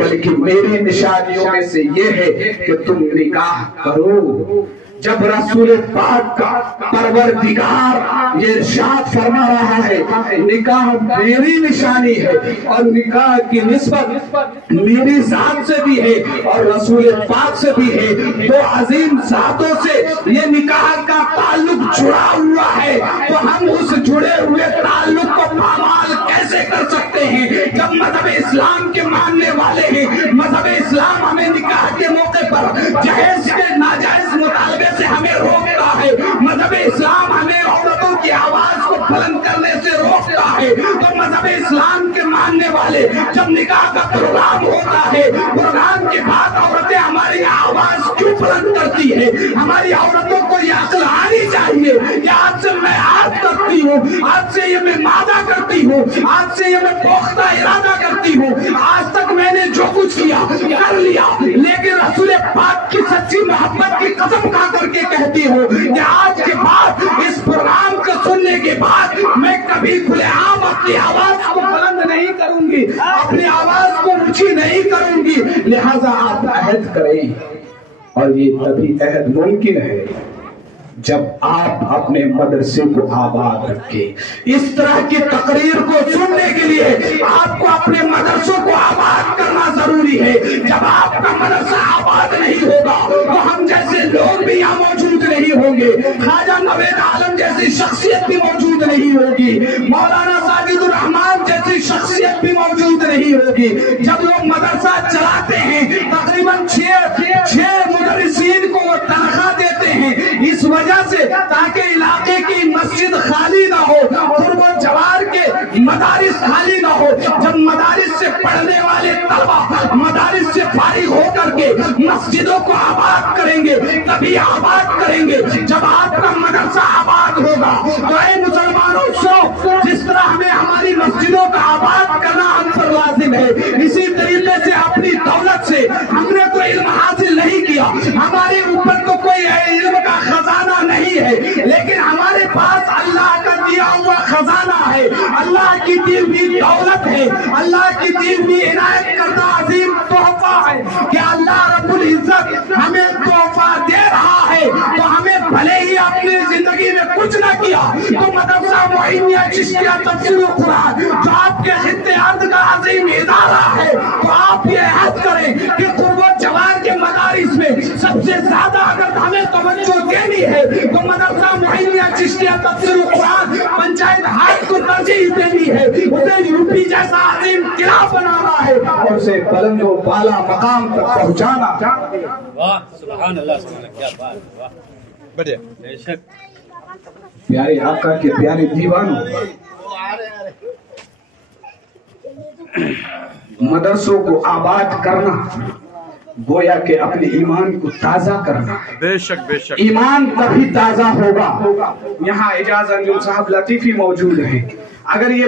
بلکہ میری نشانیوں میں سے یہ ہے کہ تم نکاح کرو۔ جب رسول پاک کا پروردگار یہ ارشاد فرما رہا ہے نکاح میری نشانی ہے اور نکاح کی نسبت میری ذات سے بھی ہے اور رسول پاک سے بھی ہے، دو عظیم ذاتوں سے یہ نکاح کا تعلق جڑا ہوا ہے، تو ہم اس جڑے ہوئے تعلق کو پامال کیسے کر سکتے ہیں جب مذہب اسلام کے ماننے والے ہیں؟ مذہب اسلام ہمیں نکاح کے موقع پر جہیز کے ناجائز مطالبے سے ہمیں روکتا ہے، مذہب اسلام ہمیں عورتوں کی آواز کو بلند کرنے سے روکتا ہے، تو مذہب اسلام کے ماننے والے جب نکاح کا پروگرام ہوتا ہے، پروگرام کے بعد عورتیں ہماری آواز کیوں بلند کرتی ہے؟ ہماری عورتوں کو یہ عقل آنی چاہیے کہ آج سے میں عہد کرتی ہوں، آج سے یہ میں وعدہ کرتی ہوں، آج سے یہ میں پختہ ارادہ کرتی ہوں، آج تک میں نے جو کچھ کیا کر لیا، لیکن رسول پاک کی سچی محبت کی قسم کھا کر کے کہتی ہوں کہ آج کے بعد اس پروگرام کو سننے کے بعد میں کبھی کھلے عام اپنی آواز کو بلند نہیں کروں گی، اپنی آواز کو اونچی نہیں کروں گی۔ لہذا آپ عہد کریں، اور یہ تبھی عہد ممکن ہے جب آپ اپنے مدرسے کو آباد رکھیں۔ اس طرح کی تقریر کو سننے کے لیے آپ کو اپنے مدرسوں کو آباد کرنا ضروری ہے۔ جب آپ کا مدرسہ آباد نہیں ہوگا تو ہم جیسے لوگ بھی یہاں موجود نہیں ہوں گے، خواجہ نوید عالم جیسی شخصیت بھی موجود نہیں ہوگی، مولانا ساجد الرحمان جیسی شخصیت بھی موجود نہیں ہوگی۔ جب لوگ مدرسہ چلاتے ہیں تقریباً 6 مدرسین کو وہ تنخواہ دیتے ہیں، اس وجہ سے تاکہ علاقے کی مسجد خالی نہ ہو، قرب و جوار کے مدارس خالی نہ ہو۔ جب مدارس سے پڑھنے والے طلبہ مدارس سے فارغ ہو کر کے مسجدوں کو آباد کریں گے تبھی آباد کریں گے جب آپ کا مدرسہ آباد ہوگا۔ تو اے مسلمانوں سو، جس طرح ہمیں ہماری مسجدوں کا آباد کرنا ہم پر لازم ہے، اسی طریقے سے اپنی دولت سے ہم نے تو علم حاصل نہیں کیا، ہمارے اوپر تو کوئی علم کا خزانہ نہیں ہے، لیکن ہمارے پاس اللہ کا دیا ہوا خزانہ ہے، اللہ کی دی ہوئی دولت ہے، اللہ کی دی ہوئی عنایت کردہ عظیم تحفہ ہے کہ اللہ رب العزت ہمیں تحفہ دے رہا ہے، تو ہمیں بھلے ہی اپنی زندگی میں کچھ نہ کیا تو مدرسہ معینیہ چشتیہ تفسیر قرآن جو آپ کے خطے ارض کا عظیم ادارہ ہے، تو آپ یہ عہد کریں کہ قرب و جوار کے مدارس میں سب سے زیادہ اگر ہمیں توجہ دینی ہے تو مدرسہ معینیہ چشتیہ تفسیر قرآن پنچایت ہاتھ کو ترجیح دینی ہے، اسے یوپی جیسا عظیم قلعہ بنانا ہے اور اسے بلند و بالا مقام تک پہنچانا۔ واہ سبحان اللہ، سبحان اللہ، کیا بات، واہ بڑھیا۔ بے شک پیارے آقا کے پیارے دیوانوں، مدرسوں کو آباد کرنا گویا کہ اپنے ایمان کو تازہ کرنا ہے۔ بے شک بے شک۔ ایمان تبھی تازہ ہوگا۔ یہاں اعجاز انجم صاحب لطیفی موجود ہیں، اگر یہ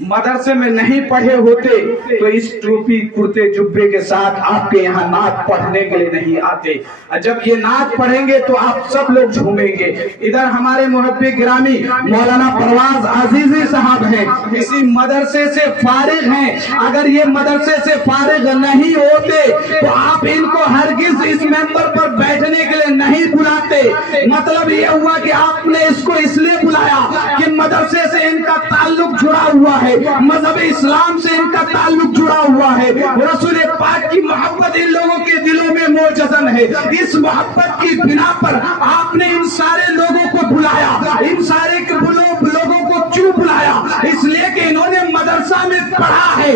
مدرسے میں نہیں پڑھے ہوتے تو اس ٹوپی کرتے جبے کے ساتھ آپ کے یہاں نعت پڑھنے کے لیے نہیں آتے۔ جب یہ نعت پڑھیں گے تو آپ سب لوگ جھومیں گے۔ ادھر ہمارے محب گرامی مولانا پرواز عزیزی صاحب ہیں، اسی مدرسے سے فارغ ہیں، اگر یہ مدرسے سے فارغ نہیں ہوتے تو آپ ان کو ہرگز اس ممبر پر بیٹھنے کے لیے نہیں بلاتے۔ مطلب یہ ہوا کہ آپ نے اس کو اس لیے بلایا کہ مدرسے سے ان کا تعلق جڑا ہوا ہے، مذہب اسلام سے ان کا تعلق جڑا ہوا ہے، رسول پاک کی محبت ان لوگوں کے دلوں میں موجزن ہے۔ اس محبت کی بنا پر آپ نے ان سارے لوگوں کو بلایا۔ ان سارے لوگوں کو کیوں بلایا؟ اس لیے کہ انہوں نے مدرسہ میں پڑھا ہے،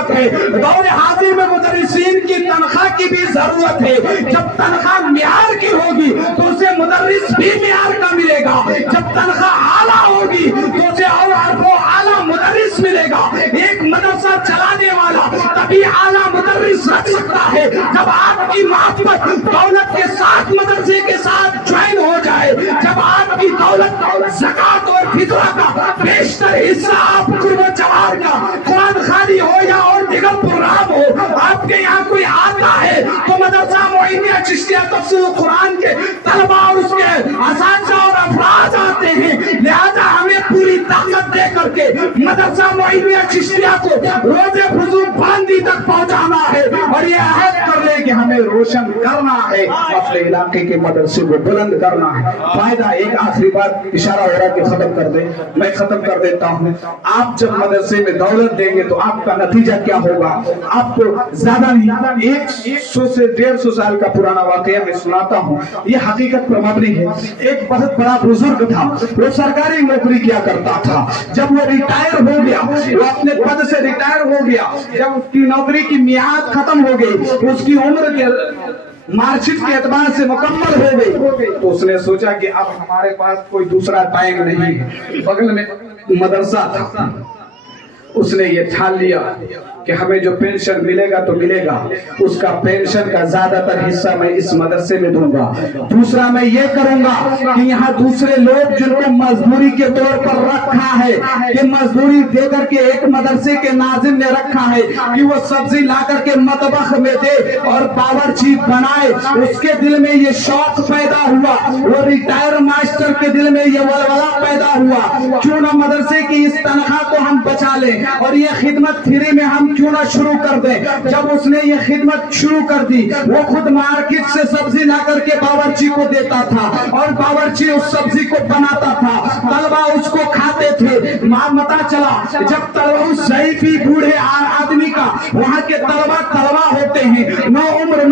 ضرورت ہے، دور حاضر میں مدرسین کی تنخواہ کی بھی ضرورت ہے۔ جب تنخواہ معیار کی ہوگی تو اسے مدرس بھی معیار کا ملے گا، جب تنخواہ اعلیٰ ہوگی تو اسے اور اعلیٰ مدرس ملے گا۔ ایک مدرسہ چلانے والا تبھی اعلیٰ مدرس رکھ سکتا ہے جب آپ کی محبت دولت کے ساتھ مدرسے کے ساتھ جوائن ہو جائے، جب آپ کی دولت زکات اور فطرہ کا بیشتر حصہ آپ قرب جوار کا قرآن خوانی ہو یا اور دیگر پروگرام ہو، آپ کے یہاں کوئی آتا ہے تو مدرسہ معینیہ چشتیہ تفسیر قرآن کے طلبہ اور اس کے اساتذہ اور افراد آتے ہیں، لہذا ہمیں پوری طاقت دے کر کے مدرسہ معینیہ چشتیہ کو روزے فضول باندی تک پہنچانا ہے اور یہ عہد کر لے کہ ہمیں روشن کرنا ہے، اپنے علاقے کے مدرسے کو بلند کرنا ہے۔ فائدہ ایک آخری بات اشارہ ہو رہا کہ ختم کر دیں، میں ختم کر دیتا ہوں۔ آپ جب مدرسے میں دولت دیں گے تو آپ کا نتیجہ کیا ہوگا؟ آپ کو زیادہ نہیں 100 سے 150 سال کا پرانا واقعہ میں سناتا ہوں، یہ حقیقت پر مبنی ہے۔ ایک بہت بڑا بزرگ تھا، وہ سرکاری نوکری کیا کرتا تھا۔ جب وہ ریٹائر ہو گیا، وہ اپنے پد سے ریٹائر ہو گیا، جب اس کی نوکری کی میعاد ختم ہو گئی، اس کی عمر کے مارکشیٹ کے اعتبار سے مکمل ہو گئی، تو اس نے سوچا کہ اب ہمارے پاس کوئی دوسرا ٹائم نہیں ہے۔ بغل میں مدرسہ تھا، اس نے یہ ٹھان لیا کہ ہمیں جو پینشن ملے گا تو ملے گا، اس کا پینشن کا زیادہ تر حصہ میں اس مدرسے میں دوں گا۔ دوسرا میں یہ کروں گا کہ یہاں دوسرے لوگ جن کو مزدوری کے طور پر رکھا ہے، کہ مزدوری دے کر کے ایک مدرسے کے ناظم نے رکھا ہے کہ وہ سبزی لا کر کے مطبخ میں دے اور باورچی بنائے، اس کے دل میں یہ شوق پیدا ہوا، وہ ریٹائر ماسٹر کے دل میں یہ ولولہ پیدا ہوا، کیوں نہ مدرسے کی اس تنخواہ کو ہم بچا لیں اور یہ خدمت فری میں ہم کیوں نہ شروع کر دیں۔ جب اس نے یہ خدمت شروع کر دی، وہ خود مارکیٹ سے سبزی لا کر کے باورچی کو دیتا تھا اور باورچی اس سبزی کو بناتا تھا، طلبہ اس کو کھاتے تھے۔ پتہ چلا جب طلبہ اس ضعیفی بوڑھے آدمی کا، وہاں کے طلبہ ہوتے ہیں، نو عمر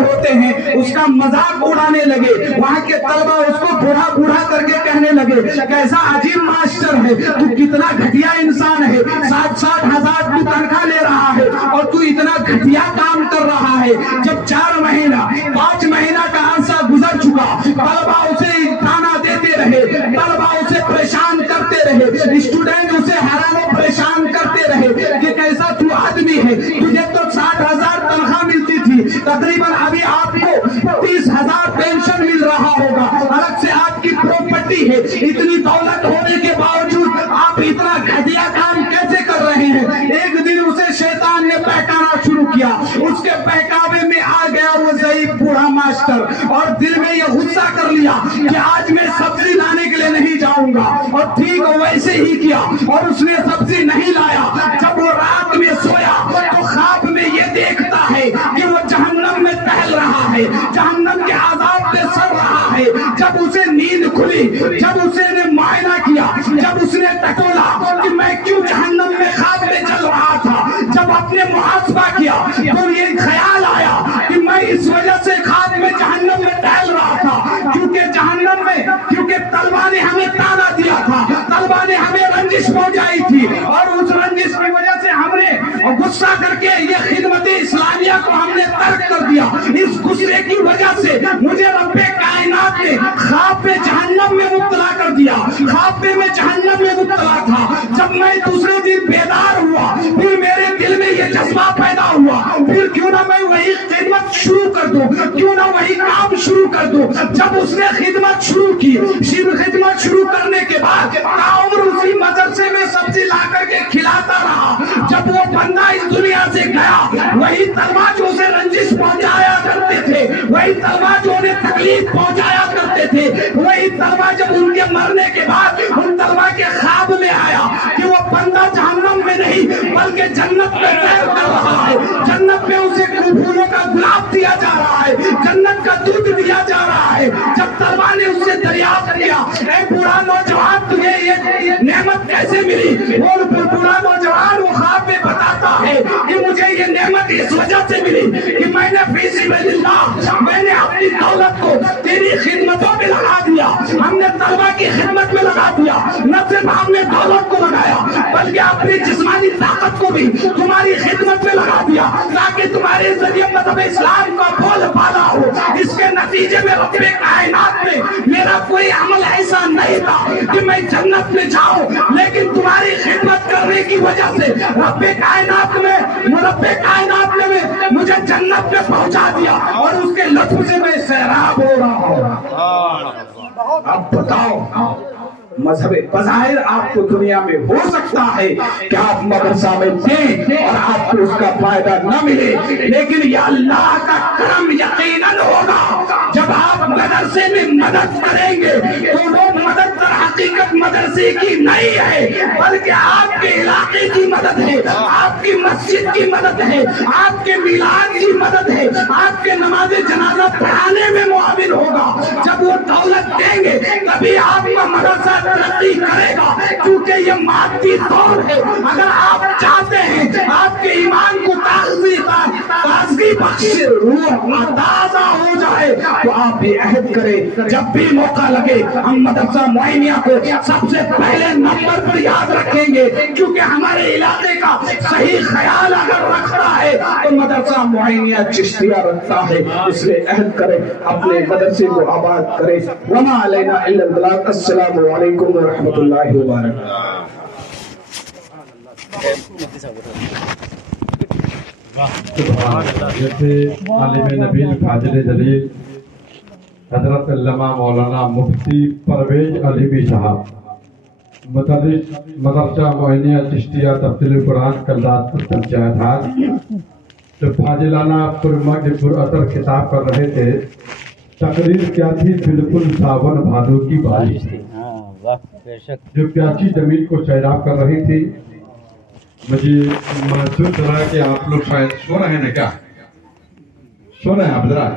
ہوتے ہیں، اس کا مذاق اڑانے لگے، وہاں کے طلبہ اس کو بوڑھا کر کے کہنے لگے کیسا عجیب ماسٹر ہے تو، کتنا گھٹیا انسان ہے، 60 ہزار تو تنخواہ لے رہا ہے اور تو اتنا گھٹیا کام کر رہا ہے۔ جب 4 مہینہ 5 مہینہ کا عرصہ گزر چکا، طلبہ اسے تانا دیتے رہے، طلبہ اسے پریشان کرتے رہے، اسٹوڈنٹ اسے حیران و پریشان کرتے رہے کہ کیسا تو آدمی ہے، تجھے تو 60 ہزار تنخواہ ملتی تھی، تقریباً ابھی آپ کو 30 ہزار پینشن مل رہا ہوگا، الگ سے آپ کی پراپرٹی ہے، اتنی دولت ہونے کے باوجود آپ اتنا گھٹیا کام کیسے کر رہے ہیں؟ ایک دن اسے شیطان نے بہکانا شروع کیا، اس کے بہکاوے میں آ گیا وہ ضعیف بوڑھا ماسٹر اور دل میں یہ غصہ کر لیا کہ آج میں سبزی لانے کے لیے نہیں جاؤں گا، اور ٹھیک ویسے ہی کیا اور اس نے سبزی نہیں لایا۔ جب وہ رات میں سویا تو خواب میں یہ دیکھتا ہے کہ وہ جہنم میں ٹہل رہا ہے، جہنم کے عذاب پہ سڑ رہا ہے۔ جب اسے نیند کھلی، جب اسے نے معائنہ کیا، جب اس نے ٹٹولا کہ میں کیوں جہنم میں خواب میں چل رہا تھا، جب اپنے محاسبہ کیا تو یہ خیال آیا کہ میں اس وجہ سے خواب میں جہنم میں ٹہل رہا تھا کیونکہ طلبہ نے ہمیں تانا دیا تھا، طلبہ نے ہمیں رنجش پہنچائی تھی اور اس رنجش کی وجہ سے ہم نے غصہ کر کے یہ خدمت اسلامیہ کو ہم نے ترک کر دیا۔ اس غصے کی وجہ سے مجھے رب کائنات نے خواب میں جہنم میں مبتلا کر دیا، خواب میں جہنم میں مبتلا تھا۔ جب میں دوسرے دن بیدار ہوا، پھر میرے دل میں یہ جذبہ پیدا ہوا، پھر کیوں نہ میں وہی خدمت شروع کر دوں، کیوں نہ وہی کام شروع کر دوں۔ جب اس نے خدمت شروع کی، خدمت شروع کرنے کے بعد عمر اسی مدرسے میں سبزی لا کر کے کھلاتا رہا۔ جب وہ بندہ اس دنیا سے گیا، وہی طلبہ جو اسے رنجش پہنچایا کرتے تھے، وہی طلبہ جو انہیں تکلیف پہنچایا کرتے تھے، وہی طلبہ جب ان کے مرنے کے بعد ان طلبہ کے خواب میں آیا کہ وہ بندہ جہنم میں نہیں بلکہ جنت میں سیر کر رہا ہے، جنت میں اسے پھولوں کا گلاب دیا جا رہا ہے، جنت کا دودھ دیا جا رہا ہے۔ جب طلبہ نے اس سے دریافت کیا اے بوڑھا نوجوان تجھے یہ نعمت کیسے ملی، وہ بوڑھا نوجوان وہ خواب میں بتاتا ہے کہ مجھے یہ نعمت اس وجہ سے ملی کہ میں نے فی سبیل اللہ، میں نے اپنی دولت کو تیری خدمتوں میں لگا دیا، ہم نے طلبہ کی خدمت میں لگا دیا، نہ صرف ہم نے دولت کو لگایا بلکہ اپنی جسمانی طاقت کو بھی تمہاری خدمت میں لگا دیا تاکہ تمہارے ذریعے مذہب اسلام کا بول بالا ہو۔ اس کے نتیجے میں رب کائنات میں میرا کوئی عمل ایسا نہیں تھا کہ میں جنت میں جاؤں، لیکن تمہاری خدمت کرنے کی وجہ سے رب کائنات نے مجھے جنت میں پہنچا دیا اور اس کے لطف سے میں سیراب ہو رہا ہوں۔ اب بتاؤ، مذہب بظاہر آپ کو دنیا میں ہو سکتا ہے کہ آپ مدرسہ میں دیں اور آپ کو اس کا فائدہ نہ ملے، لیکن یہ اللہ کا کرم یقیناً ہوگا جب آپ مدرسے میں مدد کریں گے تو وہ مدد در حقیقت مدرسے کی نہیں ہے بلکہ آپ کے علاقے کی مدد ہے، آپ کی مسجد کی مدد ہے، آپ کے میلاد کی مدد ہے، آپ کے نماز جنازہ پڑھانے میں معاون ہوگا۔ جب وہ دولت دیں گے تبھی آپ کا مدرسہ ترقی کرے گا، کیونکہ یہ مادی دور ہے۔ اگر آپ چاہتے ہیں آپ کے ایمان کو تازگی بخش روح تازہ ہو جائے تو آپ یہ عہد کریں جب بھی موقع لگے ہم مدرسہ معینیہ کو سب سے پہلے نمبر پر یاد رکھیں گے، کیونکہ ہمارے علاقے کا صحیح خیال اگر رکھتا ہے تو مدرسہ معینیہ چشتیہ رکھتا ہے۔ اس لیے عہد کریں، اپنے مدرسے کو آباد کریں۔ وما علینا الا البلاغ۔ السلام علیکم ورحمۃ اللہ وبرکاتہ۔ جیسے عالم نبیل فاضل جلیل حضرت علامہ مولانا مفتی پرویز علوی صاحب مدرسہ معینیہ چشتیہ تفسیر قرآن کلات پر پنچایت ہار جو فاضلانہ پرمجد پر اثر خطاب کر رہے تھے، تقریر کیا تھی؟ بالکل ساون بھادو کی بارش تھی جو پیاسی زمین کو سیراب کر رہی تھی۔ مجھے محسوس ہو رہا ہے کہ آپ لوگ شاید سو رہے ہیں نا، کیا سو رہے ہیں آپ؟ ذرا